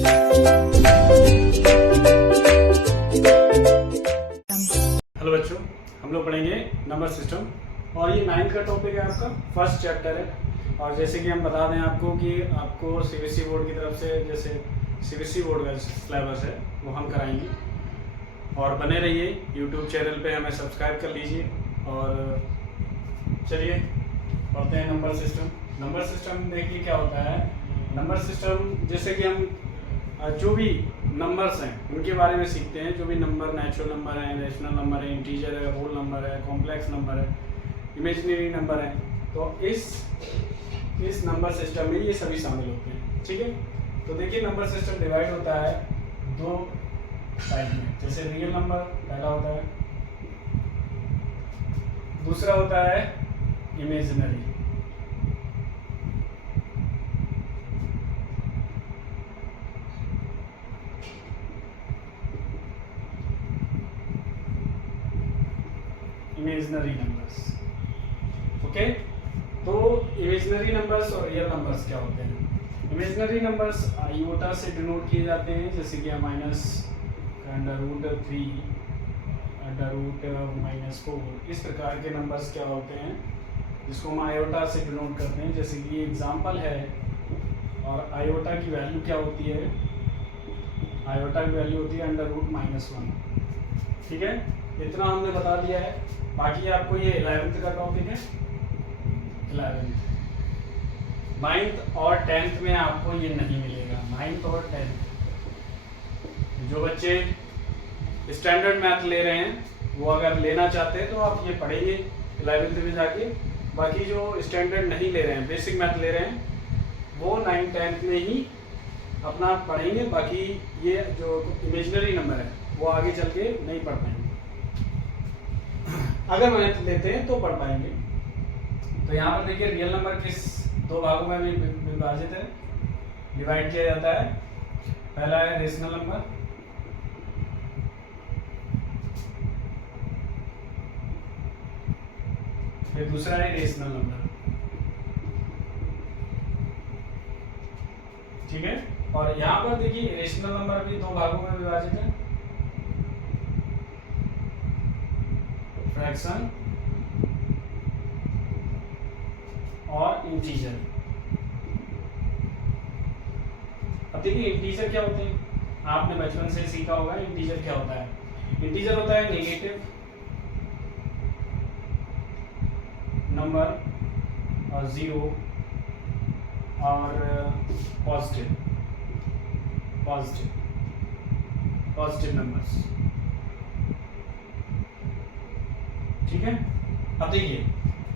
Hello बच्चों, हम लोग पढ़ेंगे नंबर सिस्टम और ये 9th का टॉपिक है, आपका फर्स्ट चैप्टर है। और जैसे कि हम बता दें आपको कि आपको सीबीएसई बोर्ड की तरफ से जैसे सीबीएसई बोर्ड का सिलेबस है वो हम कराएंगे। और बने रहिए यूट्यूब चैनल पे, हमें सब्सक्राइब कर लीजिए। और चलिए पढ़ते हैं नंबर सिस्टम। नंबर सिस्टम देखिए क्या होता है। नंबर सिस्टम जैसे कि हम जो भी नंबर्स हैं उनके बारे में सीखते हैं। जो भी नंबर, नेचुरल नंबर है, रेशनल नंबर है, इंटीजर है, होल नंबर है, कॉम्प्लेक्स नंबर है, इमेजिनरी नंबर है, तो इस नंबर सिस्टम में ये सभी शामिल होते हैं। ठीक है, तो देखिए नंबर सिस्टम डिवाइड होता है दो टाइप में। जैसे रियल नंबर पहला होता है, दूसरा होता है इमेजिनरी। Imaginary numbers. ओके, तो इमेजिनरी नंबर्स और रियल नंबर्स क्या होते हैं। इमेजिनरी नंबर्स आयोटा से डिनोट किए जाते हैं, जैसे कि माइनस √3, √-4। इस प्रकार के नंबर्स क्या होते हैं जिसको हम आयोटा से डिनोट करते हैं। जैसे कि एग्जांपल है, और आयोटा की वैल्यू क्या होती है। आयोटा की वैल्यू होती है √-1। ठीक है, इतना हमने बता दिया है। बाकी आपको ये 11th का टॉपिक है। 11th, 9th और 10th में आपको ये नहीं मिलेगा। 9th और 10th जो बच्चे स्टैंडर्ड मैथ ले रहे हैं वो अगर लेना चाहते हैं तो आप ये पढ़ेंगे 11th में जाके। बाकी जो स्टैंडर्ड नहीं ले रहे हैं, बेसिक मैथ ले रहे हैं, वो 9th 10th में ही अपना पढ़ेंगे। बाकी ये जो इमेजिनरी नंबर है वो आगे चल के नहीं पढ़ पाएंगे। अगर मैथ लेते हैं तो पढ़ पाएंगे। तो यहाँ पर देखिए रियल नंबर किस दो भागों में विभाजित है, डिवाइड किया जाता है। पहला है रेशनल नंबर, फिर दूसरा है रेशनल नंबर। ठीक है, और यहाँ पर देखिए रेशनल नंबर भी दो भागों में विभाजित है, फ्रैक्शन और इंटीजर। अब देखिए इंटीजर क्या होते हैं, आपने बचपन से सीखा होगा। इंटीजर क्या होता है। इंटीजर होता है नेगेटिव नंबर और 0 और पॉजिटिव नंबर्स। ठीक है, अब देखिए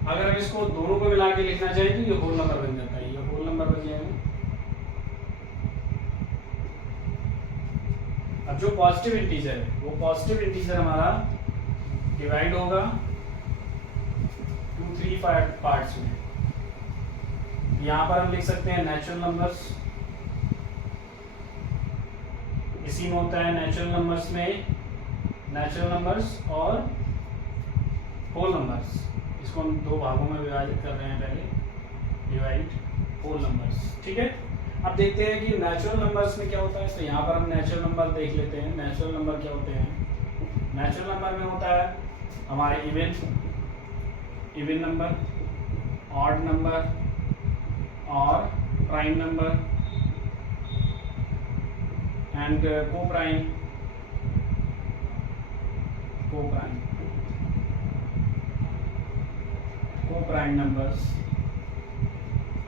अगर हम इसको दोनों को मिला के लिखना चाहें तो ये होल नंबर बन जाता है। ये होल नंबर बन जाएगा। अब जो पॉजिटिव इंटीजर है वो पॉजिटिव इंटीजर हमारा डिवाइड होगा 2-3 पार्ट्स में। यहाँ पर हम लिख सकते हैं नेचुरल नंबर्स। इसी में होता है नेचुरल नंबर्स में नेचुरल नंबर्स और होल नंबर्स। इसको हम दो भागों में विभाजित कर रहे हैं। पहले डिवाइड होल नंबर्स। ठीक है, अब देखते हैं कि नेचुरल नंबर्स में क्या होता है। तो यहाँ पर हम नेचुरल नंबर देख लेते हैं। नेचुरल नंबर क्या होते हैं। नेचुरल नंबर में होता है हमारे इवन नंबर, ऑड नंबर और prime number and coprime numbers.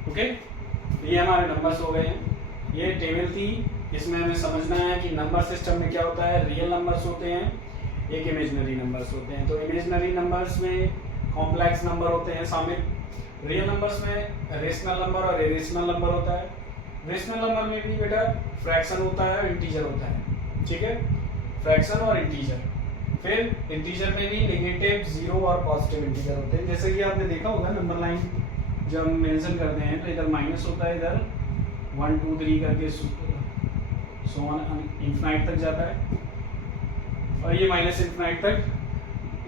Okay, ये हमारे नंबर्स हो गए हैं। ये टेबल थी, इसमें हमें समझना है कि नंबर सिस्टम में क्या होता है। रियल नंबर्स होते हैं, एक इमेजिनरी नंबर्स होते हैं। तो इमेजिनरी नंबर्स में कॉम्प्लेक्स नंबर होते हैं शामिल। रियल नंबर्स में रेशनल नंबर और इरेशनल नंबर होता है। रेशनल नंबर में भी बेटा फ्रैक्शन होता है और इंटीजर होता है। ठीक है, फ्रैक्शन और इंटीजर। फिर इंटीजर में भी नेगेटिव, 0 और पॉजिटिव इंटीजर होते हैं। जैसे कि आपने देखा होगा नंबर लाइन जब हम मेंशन करते हैं तो इधर माइनस होता है, इधर 1 2 3 करके सो ऑन इनफाइनाइट तक जाता है। और ये माइनस इनफाइनाइट तक,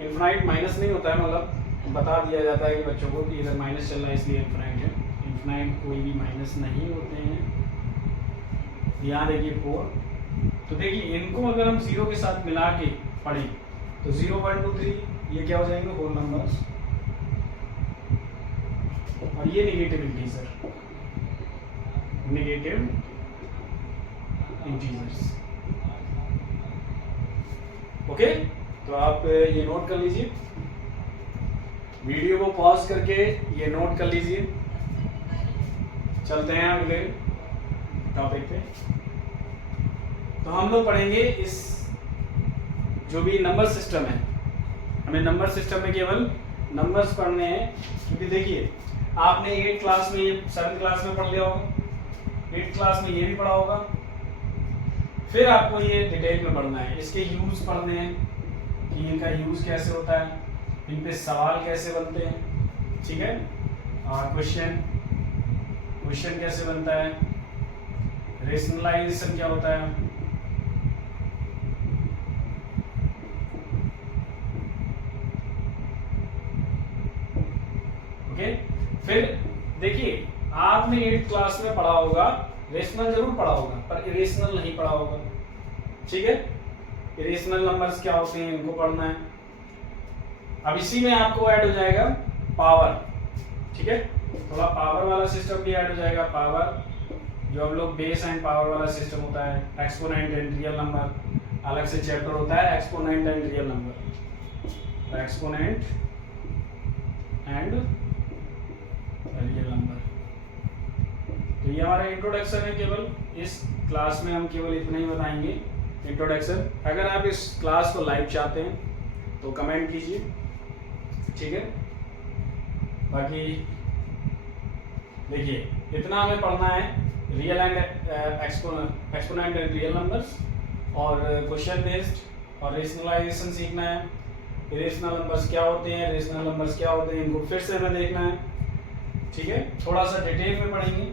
इनफाइनाइट माइनस नहीं होता है, मतलब बता दिया जाता है कि बच्चों को कि इधर माइनस चल रहा है इसलिए इनफाइनाइट है। इनफाइनाइट कोई भी माइनस नहीं होते हैं। यहाँ देखिए 4। तो देखिए इनको अगर हम 0 के साथ मिला के पढ़ें तो 0 1 2 3 ये क्या हो जाएंगे होल नंबर्स, और ये negative integer, negative integers. Okay, तो आप ये नोट कर लीजिए, वीडियो को पॉज करके ये नोट कर लीजिए। चलते हैं अगले टॉपिक पे। तो हम लोग पढ़ेंगे इस जो भी नंबर सिस्टम है, हमें नंबर सिस्टम में केवल नंबर्स पढ़ने हैं, क्योंकि देखिए आपने 8 क्लास में, 7 क्लास में पढ़ लिया होगा, 8 क्लास में ये भी पढ़ा होगा, फिर आपको ये डिटेल में पढ़ना है, इसके यूज पढ़ने हैं कि इनका यूज कैसे होता है, इन पे सवाल कैसे बनते हैं, ठीक है, और क्वेश्चन कैसे बनता है, रेशनलाइजेशन क्या होता है, ओके। फिर देखिए आपने 8 क्लास में पढ़ा होगा, रेशनल जरूर पढ़ा होगा पर इरेशनल नहीं पढ़ा होगा, ठीक है। इरेशनल नंबर्स क्या होते हैं इनको पढ़ना है। अब इसी में आपको ऐड हो जाएगा पावर, ठीक है, थोड़ा पावर वाला सिस्टम भी ऐड हो जाएगा। पावर जो हम लोग बेस एंड पावर वाला सिस्टम होता है, एक्सपोनेंट एंड रियल नंबर अलग से चैप्टर होता है, exponent and real number, exponent and real number. तो ये हमारा इंट्रोडक्शन है, केवल इस क्लास में हम केवल इतना ही बताएंगे, इंट्रोडक्शन। अगर आप इस क्लास को लाइव चाहते हैं तो कमेंट कीजिए, ठीक है। बाकी देखिए इतना हमें पढ़ना है, real and exponent and real numbers, और क्वेश्चन बेस्ड और रेशनलाइजेशन सीखना है। इरेशनल नंबर्स क्या होते हैं, रेशनल नंबर्स क्या होते हैं, इनको फिर से हमें देखना है, ठीक है, थोड़ा सा डिटेल में पढ़ेंगे।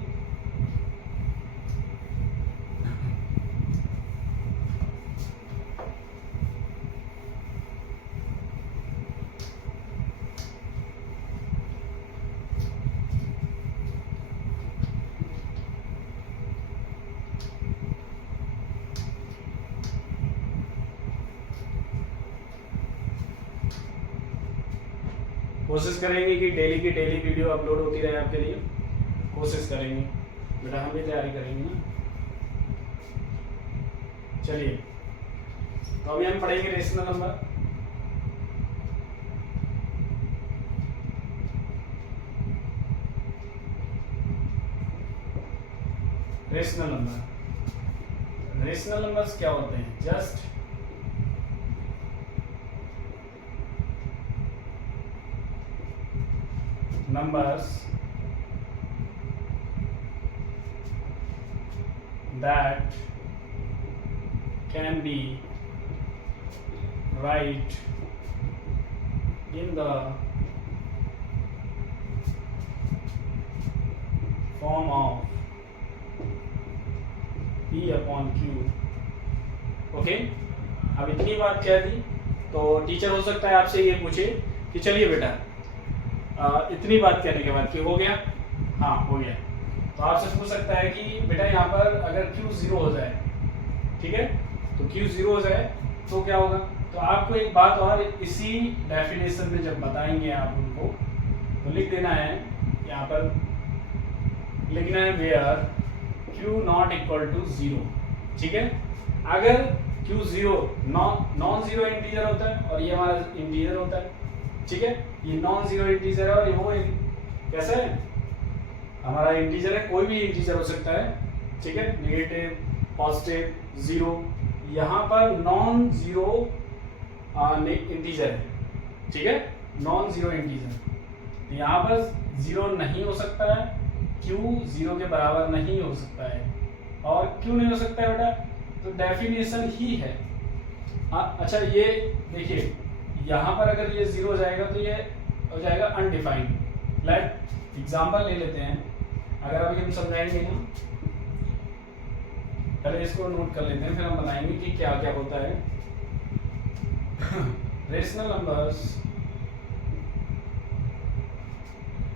कोशिश करेंगे कि डेली की डेली वीडियो अपलोड होती रहे आपके लिए, कोशिश करेंगे बेटा, हम भी तैयारी करेंगे ना। चलिए तो अभी हम पढ़ेंगे rational number. Rational number, rational numbers क्या होते हैं, just numbers that can be write in the form of P upon Q। Okay, अब इतनी बात कह दी तो टीचर हो सकता है आपसे ये पूछे कि चलिए बेटा इतनी बात कहने के बाद कि हो गया, हाँ हो गया, तो आपसे पूछ सकता है कि बेटा यहाँ पर अगर Q 0 हो जाए, ठीक है, तो Q 0 हो जाए तो क्या होगा। तो आपको एक बात और इसी डेफिनेशन में जब बताएंगे आप उनको, तो लिख देना है, यहाँ पर लिखना है where Q not equal to 0, ठीक है। अगर Q 0 नॉन जीरो इंटीजर होता है और ये हमारा इंटीजर होता है, ठीक है, ये नॉन जीरो इंटीजर है और ये वो कैसा है हमारा इंटीजर है, कोई भी इंटीजर हो सकता है, ठीक है, नेगेटिव, पॉजिटिव, जीरो, यहाँ पर नॉन जीरो इंटीजर है, ठीक है, नॉन जीरो इंटीजर, यहाँ पर जीरो नहीं हो सकता है, Q 0 के बराबर नहीं हो सकता है। और क्यों नहीं हो सकता है बेटा, तो डेफिनेशन ही है। अच्छा ये देखिए यहाँ पर अगर ये 0 हो जाएगा तो ये हो जाएगा अनडिफाइंड। लेट एग्जांपल ले लेते हैं, अगर अभी हम समझाएंगे ना, पहले इसको नोट कर लेते हैं फिर हम बताएंगे कि क्या क्या होता है। रेशनल नंबर्स,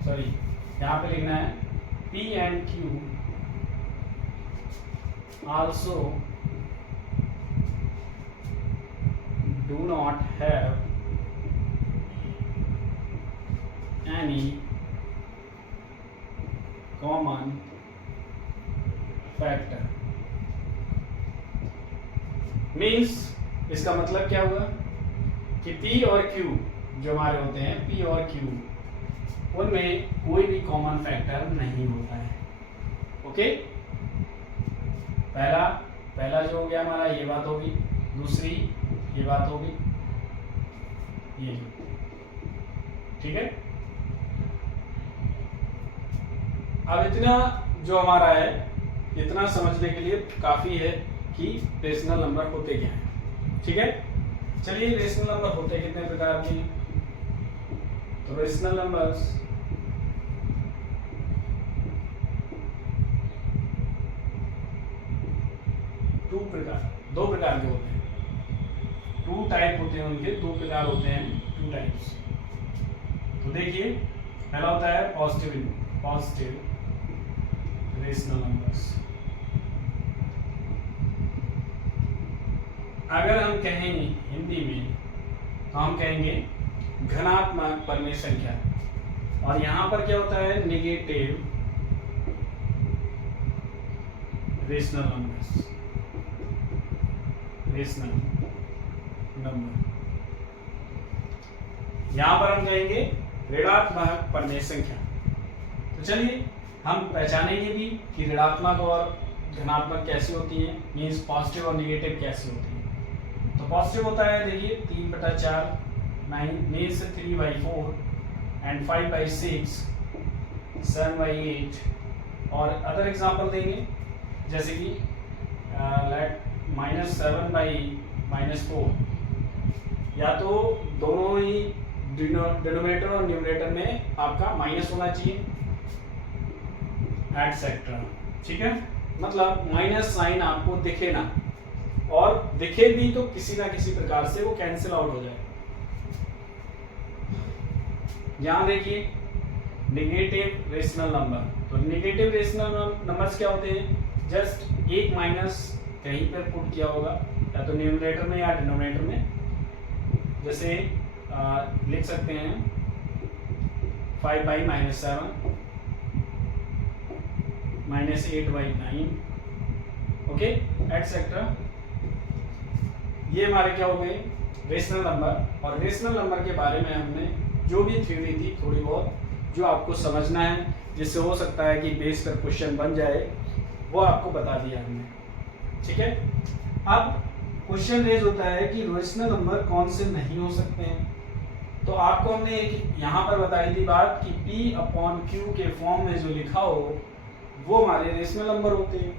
सॉरी यहाँ पे लिखना है P and Q also do not have any common factor। Means इसका मतलब क्या हुआ कि P और Q जो हमारे होते हैं, P और Q, उनमें कोई भी कॉमन फैक्टर नहीं होता है। ओके, पहला जो हो गया हमारा, ये बात होगी। दूसरी ये बात होगी, ये, ठीक है। अब इतना जो हमारा है, इतना समझने के लिए काफी है कि रेशनल नंबर होते क्या हैं। ठीक है, चलिए रेशनल नंबर होते कितने प्रकार के। तो रेशनल नंबर्स दो प्रकार के होते हैं। टू टाइप होते हैं उनके, दो प्रकार होते हैं, टू टाइप्स। तो देखिए, पहला होता है पॉजिटिव रेशनल नंबर्स। अगर हम कहेंगे हिंदी में तो हम कहेंगे घनात्मक परिमेय संख्या, और यहां पर क्या होता है, negative rational numbers, rational number. यहां पर हम कहेंगे ऋणात्मक परिमेय संख्या। तो चलिए हम पहचानेंगे भी कि ऋणात्मक और धनात्मक कैसी होती है, मीन्स पॉजिटिव और नेगेटिव कैसी होती है। तो पॉजिटिव होता है, देखिए 3/4, 9 मीन्स 3/4 एंड 5/6, 7/8, और अदर एग्जांपल देंगे जैसे कि -7/-4, या तो दोनों ही डिनोमिनेटर और न्यूमरेटर में आपका माइनस होना चाहिए, एटसेट्रा। ठीक है, मतलब माइनस साइन आपको दिखे ना, और दिखे भी तो किसी ना किसी प्रकार से वो कैंसिल आउट हो जाए। यहां देखिए नेगेटिव रेशनल नंबर, तो नेगेटिव रेशनल नंबर्स क्या होते हैं, जस्ट एक माइनस कहीं पर पुट किया होगा, या तो न्यूमरेटर में या डिनोमिनेटर में। जैसे लिख सकते हैं 5/-7 -8/9, ओके, एटसेट्रा। ये हमारे क्या हो गए रेशनल नंबर। और रेशनल नंबर के बारे में हमने जो भी थ्योरी थी थोड़ी बहुत, जो आपको समझना है, जिससे हो सकता है कि बेस पर क्वेश्चन बन जाए, वो आपको बता दिया हमने। ठीक है, अब क्वेश्चन रेज होता है कि रेशनल नंबर कौन से नहीं हो सकते हैं। तो आपको हमने एक यहाँ पर बताई थी बात कि P/Q के फॉर्म में जो लिखा हो वो हमारे रेशनल नंबर होते हैं।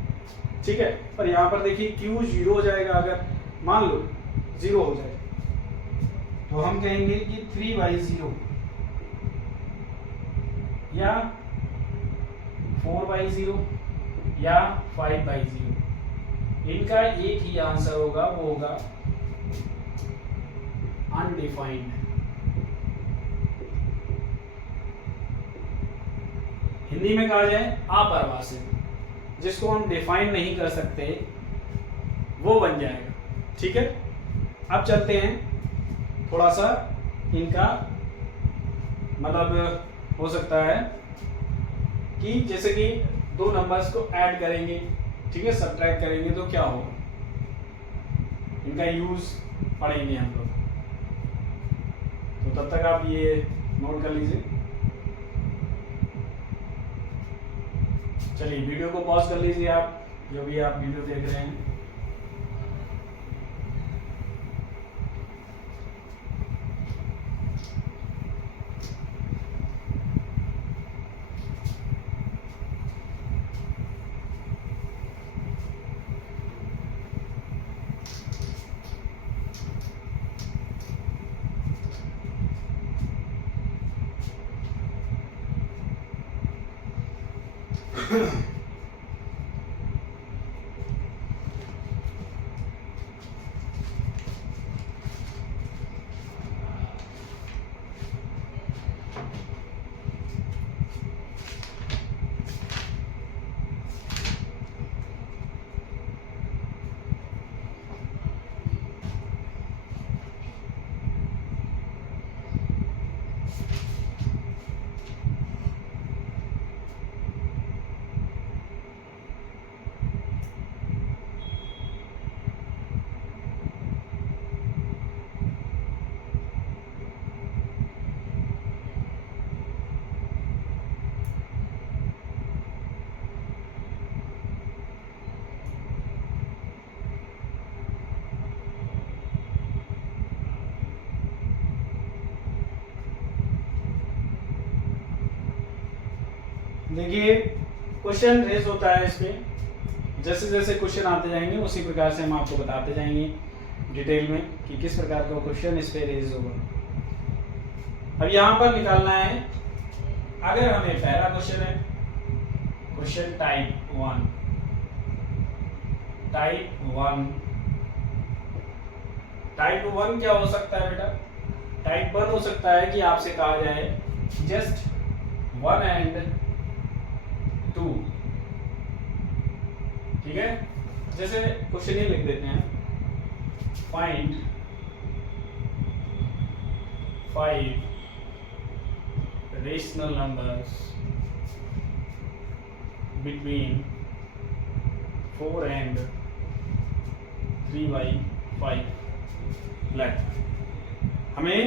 ठीक है, पर यहाँ पर देखिए Q 0 हो जाएगा, अगर मान लो 0 हो जाए तो हम कहेंगे कि 3/0 या 4/0 या 5/0। इनका एक ही आंसर होगा, वो होगा अनडिफाइंड। हिंदी में कहा जाए अपरिभाषित, जिसको हम डिफाइन नहीं कर सकते वो बन जाएगा। ठीक है, अब चलते हैं थोड़ा सा इनका मतलब हो सकता है कि जैसे कि दो नंबर्स को ऐड करेंगे, ठीक है, सब्ट्रैक्ट करेंगे तो क्या होगा, इनका यूज पढ़ेंगे हम लोग। तो तब तक आप ये नोट कर लीजिए। चलिए वीडियो को पॉज कर लीजिए, आप जो भी आप वीडियो देख रहे हैं। देखिए क्वेश्चन रेज होता है इसमें, जैसे जैसे क्वेश्चन आते जाएंगे उसी प्रकार से हम आपको बताते जाएंगे डिटेल में कि किस प्रकार का क्वेश्चन इस पे रेज होगा। अब यहाँ पर निकालना है, अगर हमें पहला क्वेश्चन है, क्वेश्चन टाइप 1, टाइप 1 क्या हो सकता है बेटा? टाइप 1 हो सकता है कि आपसे कहा जाए जस्ट 1 and 2, ठीक है। जैसे क्वेश्चन ही लिख देते हैं, find 5 rational numbers between 4 and 3/5। हमें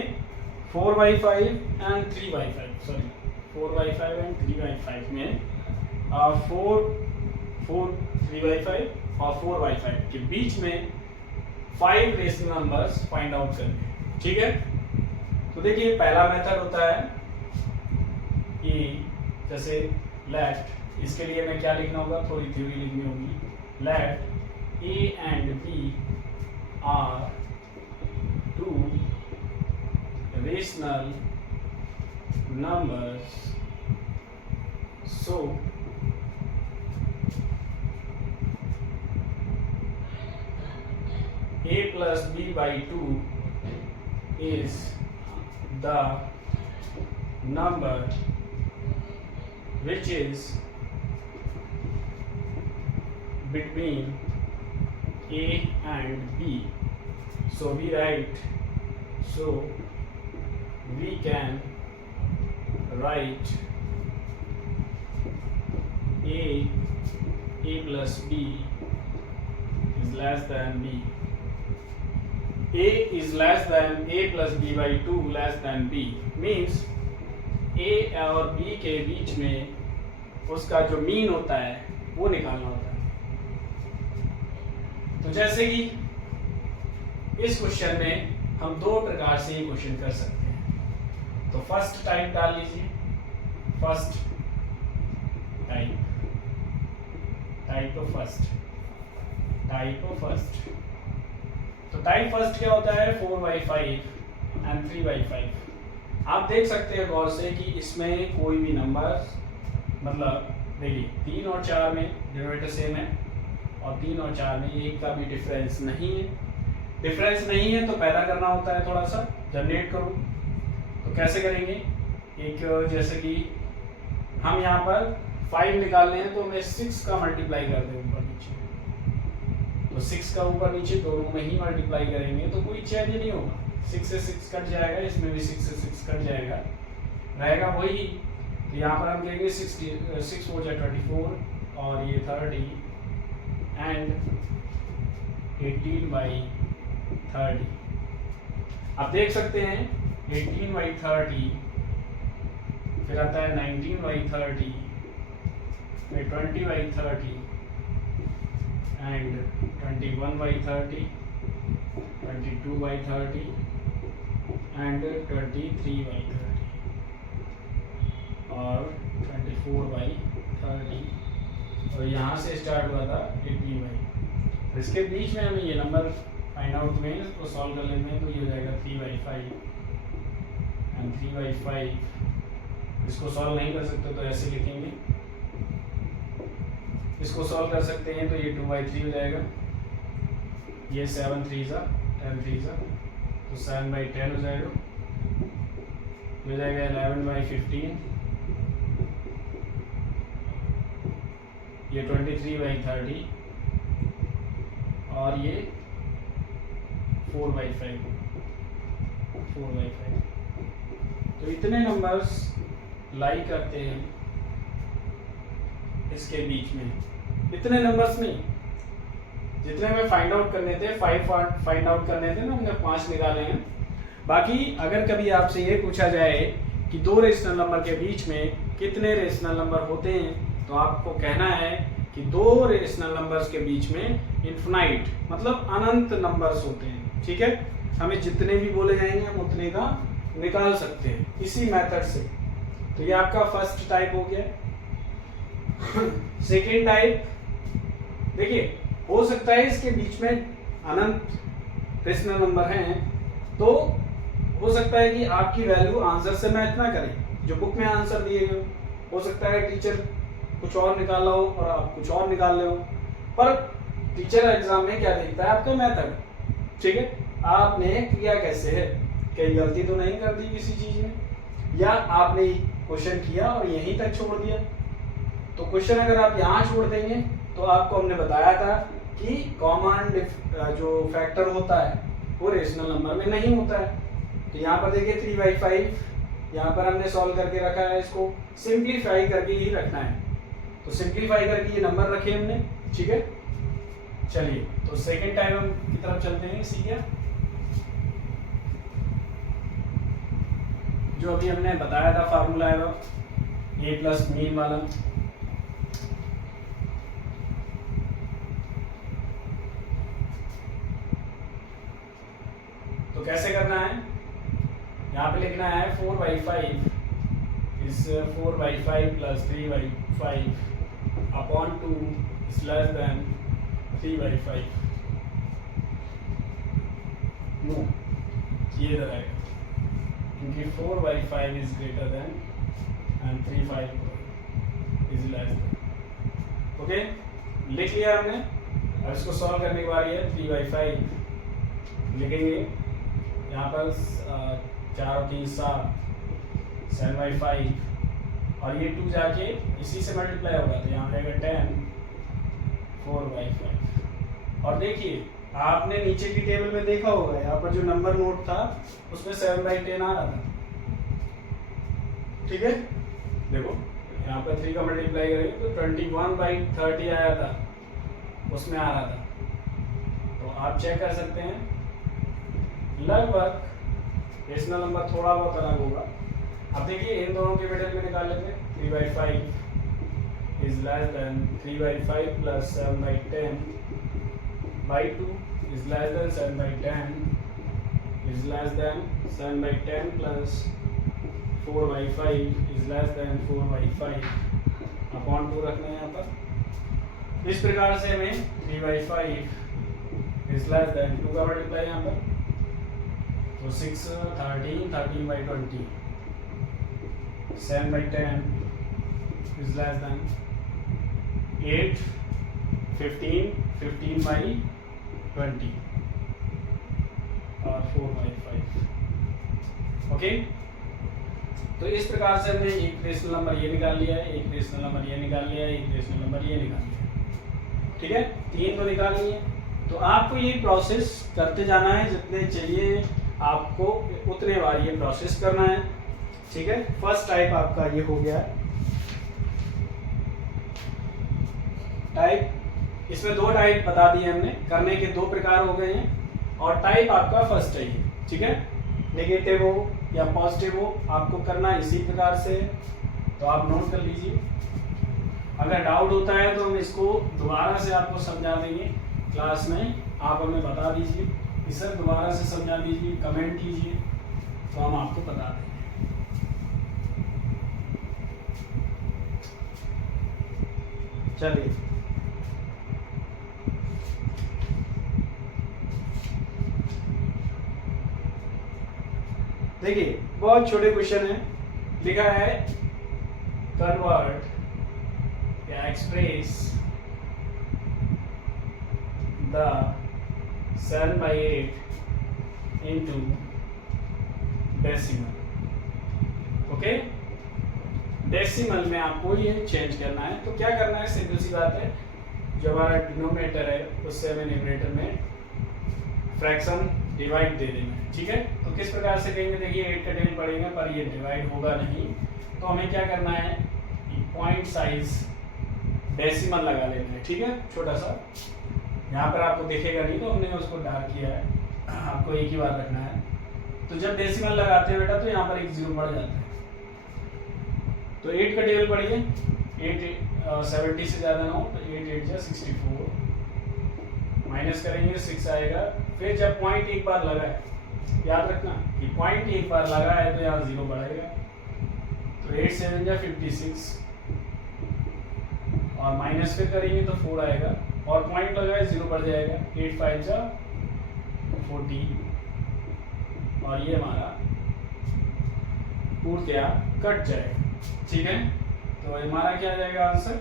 4/5 and 3/5, सॉरी 4/5 and 3/5 में 3/5 और 4/5 के बीच में 5 रेशनल नंबर्स फाइंड आउट करने, ठीक है। तो देखिए पहला मेथड होता है ये, जैसे लेट, इसके लिए मैं क्या लिखना होगा, थोड़ी थ्योरी लिखनी होगी। Let A and B are 2 rational numbers, so A plus B by 2 is the number which is between A and B. So we can write A plus B is less than B. A is less than A plus B by 2 less than B means A और B के बीच में उसका जो mean होता है वो निकालना होता है। तो जैसे कि इस क्वेश्चन में हम दो प्रकार से ये क्वेश्चन कर सकते हैं। तो फर्स्ट टाइप डाल लीजिए, फर्स्ट तो टाइप फर्स्ट क्या होता है, 4/5 and 3/5। आप देख सकते हैं गौर से कि इसमें कोई भी नंबर, मतलब देखिए 3 और 4 में डिनोमिनेटर सेम है और 3 और 4 में एक का भी डिफरेंस नहीं है। तो पैदा करना होता है, थोड़ा सा जनरेट करूँ तो कैसे करेंगे, एक जैसे कि हम यहाँ पर 5 निकालने हैं तो हमें 6 का मल्टीप्लाई कर दें ऊपर नीचे, तो 6 का ऊपर नीचे दोनों में ही मल्टीप्लाई करेंगे तो कोई चेंज नहीं होगा। 6 से 6 कट जाएगा, इसमें भी 6 से 6 कट जाएगा, रहेगा वही। तो यहाँ पर हम कहेंगे 6 4 जा 24 और ये 30 एंड 18/30। आप देख सकते हैं 18/30, फिर आता है 19/30, फिर 20/30 एंड 21/30, 22/30 एंड 23/30 और 24/30 और यहाँ से स्टार्ट हुआ था 18/। इसके बीच में हमें ये नंबर फाइंड आउट में इसको सॉल्व कर लेते हैं तो ये हो जाएगा 3/5 एंड 3/5। इसको सॉल्व नहीं कर सकते तो ऐसे लिखेंगे, इसको सॉल्व कर सकते हैं तो ये 2/3 हो जाएगा, ये 7 3 जा 10 3 जा तो 7/10 हो जाएगा, हो जाएगा 11/15, ये 23/30 और ये 4/5। तो इतने नंबर्स लाई करते हैं इसके बीच में, इतने नंबर्स नहीं, जितने हमें फाइंड आउट करने थे 5 फाइंड आउट करने थे ना, हमने 5 निकाले हैं। बाकी अगर कभी आपसे ये पूछा जाए कि 2 रेशनल नंबर के बीच में कितने रेशनल नंबर होते हैं तो आपको कहना है कि 2 रेशनल नंबर्स के बीच में इन्फिनाइट मतलब अनंत नंबर्स होते हैं, ठीक है। हमें जितने भी बोले जाएंगे हम उतने का निकाल सकते हैं इसी मेथड से। तो ये आपका फर्स्ट टाइप हो गया। सेकेंड टाइप, देखिए हो सकता है इसके बीच में अनंत रेशनल नंबर हैं, तो हो सकता है कि आपकी वैल्यू आंसर से मैच ना करे जो बुक में आंसर दिए गए हो सकता है टीचर कुछ और निकाला हो और आप कुछ और निकाल रहे हो, पर टीचर एग्जाम में क्या देखता है आपका मेथड, ठीक है, आपने किया कैसे है, कहीं गलती तो नहीं कर दी किसी चीज में, या आपने क्वेश्चन किया और यहीं तक छोड़ दिया। तो क्वेश्चन अगर आप यहाँ छोड़ देंगे तो आपको हमने बताया था कि कॉमन जो फैक्टर होता है वो रेशनल नंबर में नहीं होता है। तो यहाँ पर देखिए 3/5 यहाँ पर हमने सॉल्व करके रखा है, इसको सिंप्लीफाई करके ही रखना है, तो सिंप्लीफाई करके ये नंबर रखे हमने, ठीक है। चलिए तो सेकेंड टाइम हम की तरफ चलते हैं, सीखिए जो अभी हमने बताया था फार्मूला है वो ए प्लस मीन वाला। तो कैसे करना है, यहाँ पे लिखना है 4/5 is 4/5 plus 3/5 upon 2 is less than 3/5। No ये इधर आएगा क्योंकि 4/5 is greater than and 3/5 is less than। Okay लिख लिया हमने, अब इसको सॉल्व करने की बारी है। 3/5 लिखेंगे, यहाँ पर 4 और 3 7, 7/5 और ये 2 जाके इसी से मल्टीप्लाई होगा तो यहाँ आएगा 10 4/5। और देखिए आपने नीचे की टेबल में देखा होगा यहाँ पर जो नंबर नोट था उसमें 7/10 आ रहा था, ठीक है। देखो यहाँ पर 3 का मल्टीप्लाई करेंगे तो 21/30 आया था, उसमें आ रहा था। तो आप चेक कर सकते हैं लगभग रेशनल नंबर थोड़ा बहुत अलग होगा। अब देखिए इन दोनों के मिडिल में निकाल लेते हैं। 3/5 is less than 3/5 plus 7/10 by 2 is less than 7/10 is less than 7/10 plus 4/5 is less than 4/5 upon 2 रखना है यहाँ पर। इस प्रकार से हमें 3/5 is less than 2 का मल्टीप्लाई यहाँ पर, तो 6 13 13/20 7/10 is less than 8 15 15/20 और 4/5। ओके तो इस प्रकार से हमने एक रेशनल नंबर ये निकाल लिया है, एक रेशनल नंबर ये निकाल लिया है, एक रेशनल नंबर ये निकाल लिया है, ठीक है। 3 तो निकाल लिए। तो आपको ये प्रोसेस करते जाना है, जितने चाहिए आपको उतने बार ये प्रोसेस करना है, ठीक है। फर्स्ट टाइप आपका ये हो गया है टाइप, इसमें 2 टाइप बता दिए हमने, करने के 2 प्रकार हो गए हैं और टाइप आपका फर्स्ट है, ठीक है। नेगेटिव हो या पॉजिटिव हो आपको करना इसी प्रकार से, तो आप नोट कर लीजिए। अगर डाउट होता है तो हम इसको दोबारा से आपको समझा देंगे क्लास में, आप हमें बता दीजिए कि सर दोबारा से समझा दीजिए, कमेंट कीजिए तो हम आपको बता देंगे। चलिए देखिए बहुत छोटे क्वेश्चन है, लिखा है कन्वर्ट या express the 7/8 into decimal. Okay decimal में आपको ये चेंज करना है, तो क्या करना है, सिंपल सी बात है, जो हमारा डिनोमिनेटर है उससे हमें न्यूमरेटर में फ्रैक्शन डिवाइड दे देना है, ठीक है। तो किस प्रकार से कहेंगे, देखिए 8 का टेबल पढ़ेंगे पर ये डिवाइड होगा नहीं, तो हमें क्या करना है, पॉइंट साइज डेसिमल लगा लेना है, ठीक है, छोटा सा। यहाँ पर आपको दिखेगा नहीं तो हमने उसको डार्क किया है, आपको एक ही बार रखना है। तो जब डेसिमल लगाते हैं बेटा तो यहाँ पर एक 0 बढ़ जाता है। तो 8 का टेबल पढ़िए, 8 70 से ज़्यादा ना हो तो 8 8 जा 64, माइनस करेंगे 6 आएगा। फिर जब पॉइंट एक बार लगा है, याद रखना कि पॉइंट एक बार लगा है तो यहाँ 0 बढ़ेगा, तो 8 7 जा 56, और माइनस फिर करेंगे तो 4 आएगा और पॉइंट लगाए 0 बढ़ जाएगा, 8 5 जा 40 और ये हमारा पूर्णतया कट जाएगा। ठीक है, तो हमारा क्या आ जाएगा answer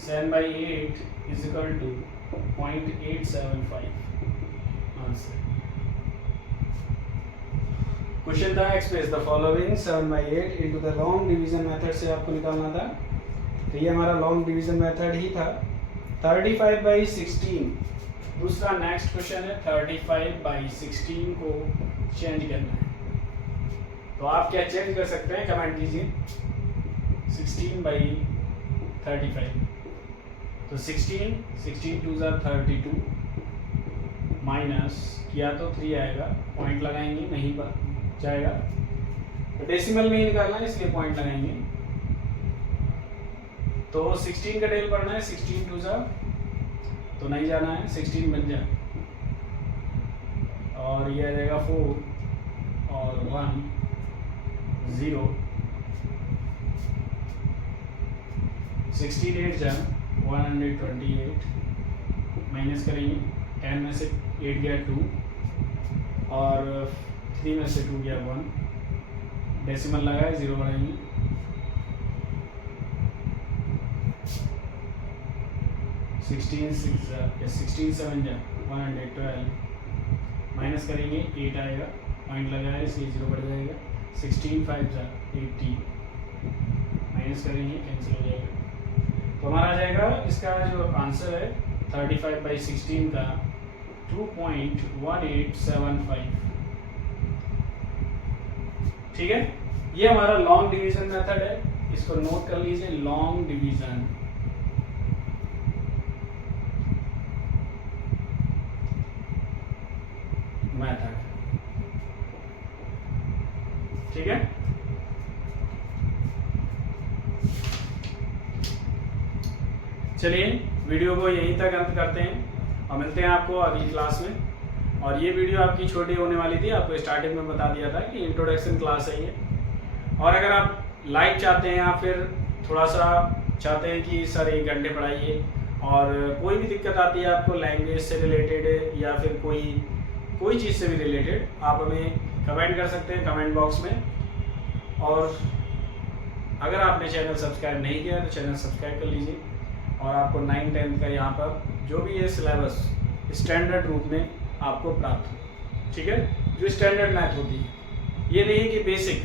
7/8 is equal to 0.875 answer. Question था express the following 7/8 into the long division method से आपको निकालना था, तो ये हमारा लॉन्ग डिवीजन मेथड ही था। 35/16 दूसरा नेक्स्ट क्वेश्चन है, 35/16 को चेंज करना है, तो आप क्या चेंज कर सकते हैं कमेंट कीजिए। 16/35 तो 16 2 ज़ा 32 माइनस किया तो 3 आएगा, पॉइंट लगाएंगे नहीं जाएगा, तो डेसिमल में ही निकालना है इसलिए पॉइंट लगाएंगे। तो 16 का डेल पढ़ना है, 16 2 ज़ा तो नहीं जाना है, 16 बन जाए और ये आ जाएगा 4 और 1 0, 16 8 जा 128 माइनस करेंगे, 10 में से 8 गया 2 और 3 में से 2 गया 1, डेसिमल लगाए 0 बढ़ाएंगे, 16 7 जा 112 माइनस करेंगे 8 आएगा, पॉइंट लगाया इसलिए 0 बढ़ जाएगा, 16 5 जा 80 माइनस करेंगे कैंसिल हो जाएगा, तो हमारा आ जाएगा इसका जो आंसर है 35/16 का 2.1875। ठीक है, ये हमारा लॉन्ग डिवीजन मेथड है, इसको नोट कर लीजिए, लॉन्ग डिवीजन मेथड। ठीक है, चलिए वीडियो को यहीं तक अंत करते हैं और मिलते हैं आपको अगली क्लास में। और ये वीडियो आपकी छोटी होने वाली थी, आपको स्टार्टिंग में बता दिया था कि इंट्रोडक्शन क्लास है ये, और अगर आप लाइव चाहते हैं या फिर थोड़ा सा चाहते हैं कि सर 1 घंटे पढ़ाइए और कोई भी दिक्कत आती है आपको लैंग्वेज से रिलेटेड या फिर कोई चीज़ से भी रिलेटेड, आप हमें कमेंट कर सकते हैं कमेंट बॉक्स में। और अगर आपने चैनल सब्सक्राइब नहीं किया तो चैनल सब्सक्राइब कर लीजिए, और आपको 9 10 का यहाँ पर जो भी ये सिलेबस स्टैंडर्ड रूप में आपको प्राप्त हो। ठीक है, जो स्टैंडर्ड मैथ होती है, ये नहीं कि बेसिक,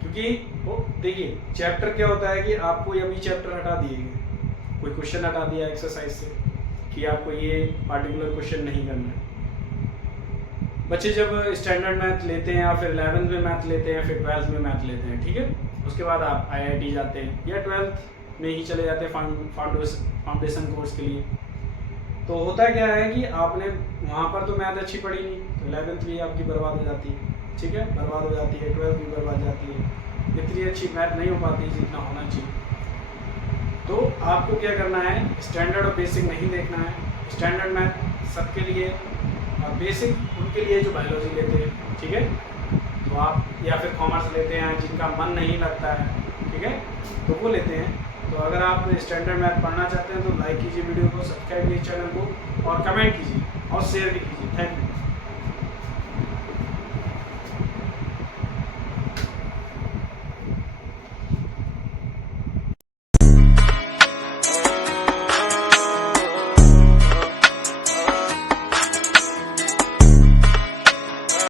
क्योंकि वो देखिए चैप्टर क्या होता है कि आपको अभी चैप्टर हटा दिए गए, कोई क्वेश्चन हटा दिया एक्सरसाइज से कि आपको ये पार्टिकुलर क्वेश्चन नहीं करना है। बच्चे जब स्टैंडर्ड मैथ लेते हैं या फिर 11th में मैथ लेते हैं, फिर 12th में मैथ लेते हैं, ठीक है, उसके बाद आप IIT जाते हैं या 12th में ही चले जाते हैं फाउंडेशन कोर्स के लिए। तो होता क्या है कि आपने वहाँ पर तो मैथ अच्छी पढ़ी नहीं, तो 11th भी आपकी बर्बाद हो जाती है। ठीक है, बर्बाद हो जाती है, 12th भी बर्बाद जाती है, इतनी अच्छी मैथ नहीं हो पाती जितना होना चाहिए। तो आपको क्या करना है, स्टैंडर्ड और बेसिक नहीं देखना है, स्टैंडर्ड मैथ सबके लिए और बेसिक उनके लिए जो बायोलॉजी लेते हैं। ठीक है, तो आप या फिर कॉमर्स लेते हैं जिनका मन नहीं लगता है, ठीक है, तो वो लेते हैं। तो अगर आप स्टैंडर्ड मैथ पढ़ना चाहते हैं तो लाइक कीजिए वीडियो को, सब्सक्राइब कीजिए चैनल को और कमेंट कीजिए और शेयर भी कीजिए। Thank you.